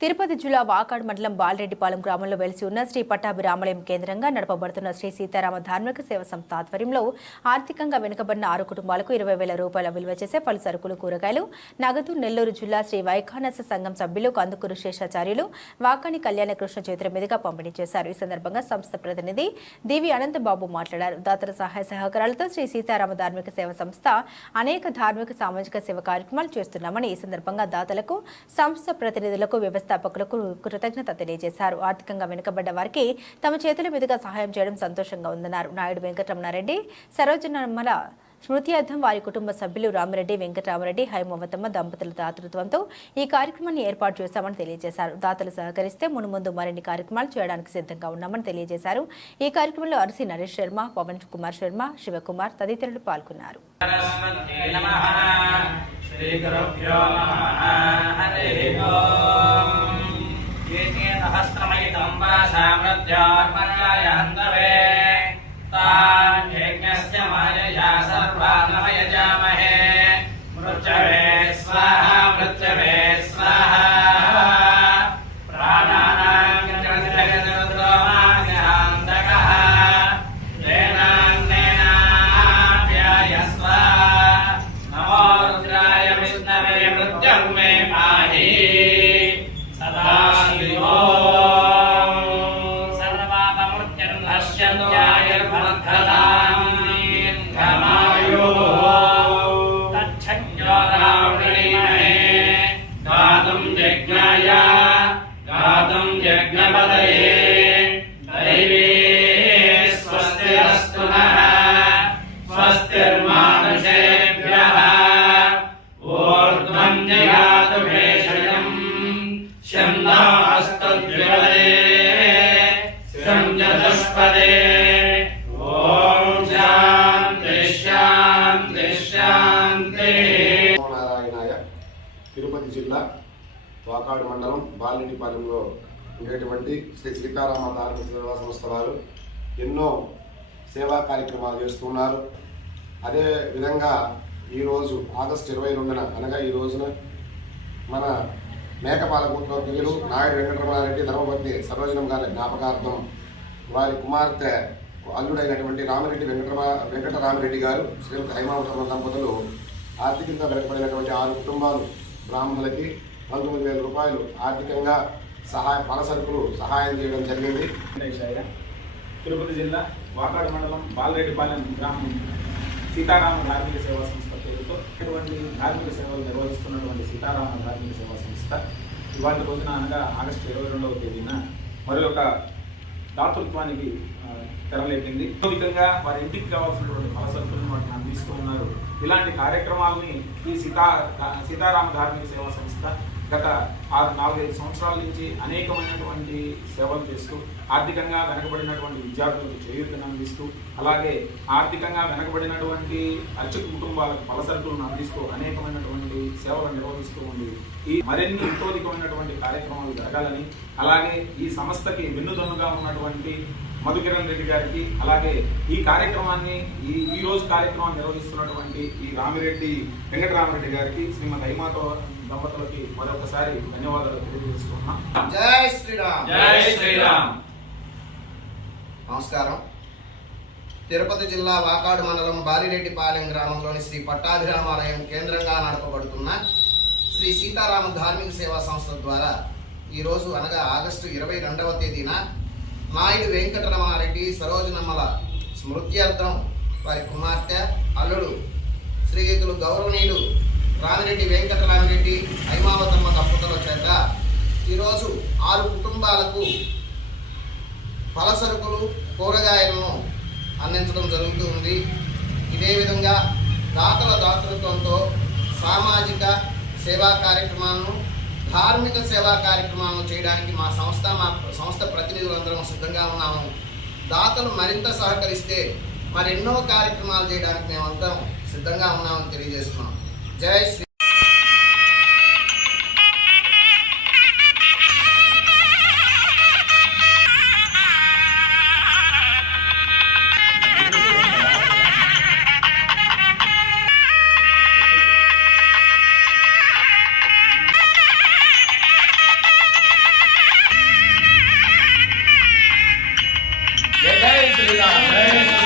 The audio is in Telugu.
తిరుపతి జిల్లా వాకాడ్ మండలం బాలరెడ్డిపాలెం గ్రామంలో వెలిసి ఉన్న శ్రీ పట్టాభిరామలయం కేంద్రంగా నడపబడుతున్న శ్రీ సీతారామ ధార్మిక సేవ సంస్థ ఆధ్వర్యంలో ఆర్థికంగా వెనుకబడిన ఆరు కుటుంబాలకు ఇరవై వేల రూపాయల విలువ చేసే పలు సరుకులు కూరగాయలు నగదు నెల్లూరు జిల్లా శ్రీ వైఖానస సంఘం సభ్యులు కందుకూరు శేషాచార్యులు వాకాని కళ్యాణ కృష్ణ చేతుల మీదుగా పంపిణీ చేశారు. ఈ సందర్భంగా సంస్థ ప్రతినిధి దేవి అనంతబాబు మాట్లాడారు. దాతల సహాయ సహకారాలతో శ్రీ సీతారామ ధార్మిక సేవ సంస్థ అనేక ధార్మిక సామాజిక సేవ కార్యక్రమాలు చేస్తున్నామని ఈ సందర్భంగా దాతలకు సంస్థ ప్రతినిధులకు వ్యవస్థాపకులకు కృతజ్ఞత తెలియజేశారు ఆర్థికంగా వెనుకబడ్డ వారికి తమ చేతుల మీదుగా సహాయం చేయడం సంతోషంగా ఉందన్నారు నాయుడు వెంకటరమణారెడ్డి సరోజనమ్మల స్మృత్యార్థం వారి కుటుంబ సభ్యులు రామిరెడ్డి వెంకటరామరెడ్డి హైమవతమ్మ దంపతుల దాతృత్వంతో ఈ కార్యక్రమాన్ని ఏర్పాటు చేశామని తెలియజేశారు దాతలు సహకరిస్తే మునుముందు మరిన్ని కార్యక్రమాలు చేయడానికి సిద్ధంగా ఉన్నామని తెలియజేశారు ఈ కార్యక్రమంలో అరసి నరేష్ శర్మ పవన్ కుమార్ శర్మ శివకుమార్ తదితరులు పాల్గొన్నారు శ్రీ वासामृत्योर्मण्डलयन्तवे तान् यज्ञस्य मायया सर्वानमयजामहे मृत्यवे शन्नो अस्तु द्विपदे शं चतुष्पदे ॐ शान्ति शान्ति शान्तिः నారాయణాయ తిరుపతి జిల్లా వాకాడు మండలం బాలినిపాలెంలో ఉండేటువంటి శ్రీ సీతారామ ధార్మిక సేవా సంస్థ వారు ఎన్నో సేవా కార్యక్రమాలు చేస్తున్నారు అదే విధంగా ఈరోజు ఆగస్టు ఇరవై రెండున అనగా ఈ రోజున మన మేకపాలకూట్లో ప్రియులు నాయుడు వెంకటరమణారెడ్డి ధర్మపత్ని సరోజనం గారి జ్ఞాపకార్థం వారి కుమార్తె అల్లుడైనటువంటి రామిరెడ్డి వెంకటరమ వెంకటరామిరెడ్డి గారు శ్రీమతి హైమావతమ్మ దంపతులు ఆర్థికంగా వెనకబడినటువంటి ఆరు కుటుంబాలు బ్రాహ్మణులకి పంతొమ్మిది వేల రూపాయలు ఆర్థికంగా సహాయ పల సరుకులు సహాయం చేయడం జరిగింది. తిరుపతి జిల్లా వాకాడు మండలం బాలరెడ్డిపాలెం గ్రామం సీతారామ ధార్మిక సేవా సంస్థ పేరుతో ఇటువంటి ధార్మిక సేవలు నిర్వహిస్తున్నారు సీతారామ ధార్మిక సేవా సంస్థ ఇవాళ రోజున అనగా ఆగస్టు ఇరవై రెండవ తేదీన మరొక దాతృత్వానికి తెరలేపింది. ఈ విధంగా వారి ఇంటికి కావాల్సినటువంటి ఫలసరుకులను వాటిని అందిస్తూ ఉన్నారు ఇలాంటి కార్యక్రమాలని ఈ సీతా సీతారామ ధార్మిక సేవా సంస్థ గత ఆరు నాలుగైదు సంవత్సరాల నుంచి అనేకమైనటువంటి సేవలు చేస్తూ ఆర్థికంగా వెనకబడినటువంటి విద్యార్థులకు చేయూతను అందిస్తూ అలాగే ఆర్థికంగా వెనకబడినటువంటి అర్చక కుటుంబాలకు ఫలసరుకులను అందిస్తూ అనేకమైనటువంటి సేవలు నిర్వహిస్తూ ఉంది ఈ మరిన్ని ఇంతోధికమైనటువంటి కార్యక్రమాలు జరగాలని అలాగే ఈ సంస్థకి వెన్నుదన్నుగా ఉన్నటువంటి మధుకిరణ్ రెడ్డి గారికి అలాగే ఈ కార్యక్రమాన్ని ఈ ఈ రోజు కార్యక్రమాన్ని నిర్వహిస్తున్నటువంటి ఈ రామిరెడ్డి వెంకటరామరెడ్డి గారికి శ్రీమతి హైమాతో దంపతులకి మరొకసారి ధన్యవాదాలు తెలియజేస్తున్నాం జై శ్రీరామ్. జై శ్రీరామ్. నమస్కారం. తిరుపతి జిల్లా వాకాడు మండలం బాలిరెడ్డిపాలెం గ్రామంలోని శ్రీ పట్టాభిరామాలయం కేంద్రంగా నడపబడుతున్న శ్రీ సీతారామ ధార్మిక సేవా సంస్థ ద్వారా ఈరోజు అనగా ఆగస్టు ఇరవై రెండవ తేదీన నాయుడు వెంకటరమారెడ్డి సరోజనమ్మల స్మృత్యార్థం వారి కుమార్తె అల్లుడు శ్రీయుతులు గౌరవనీయులు రామిరెడ్డి వెంకటరామిరెడ్డి హైమావతమ్మ దంపతుల చేత ఈరోజు ఆరు కుటుంబాలకు పలసరుకులు కూరగాయలను అందించడం జరుగుతుంది ఇదే విధంగా దాతల దాతృత్వంతో సామాజిక సేవా కార్యక్రమాలను ధార్మిక సేవా కార్యక్రమాలను చేయడానికి మా సంస్థ మా సంస్థ ప్రతినిధులందరం సిద్ధంగా ఉన్నాము. దాతలు మరింత సహకరిస్తే మరెన్నో కార్యక్రమాలు చేయడానికి మేమందరం సిద్ధంగా ఉన్నామని తెలియజేస్తున్నాం. జై శ్రీ Ávila.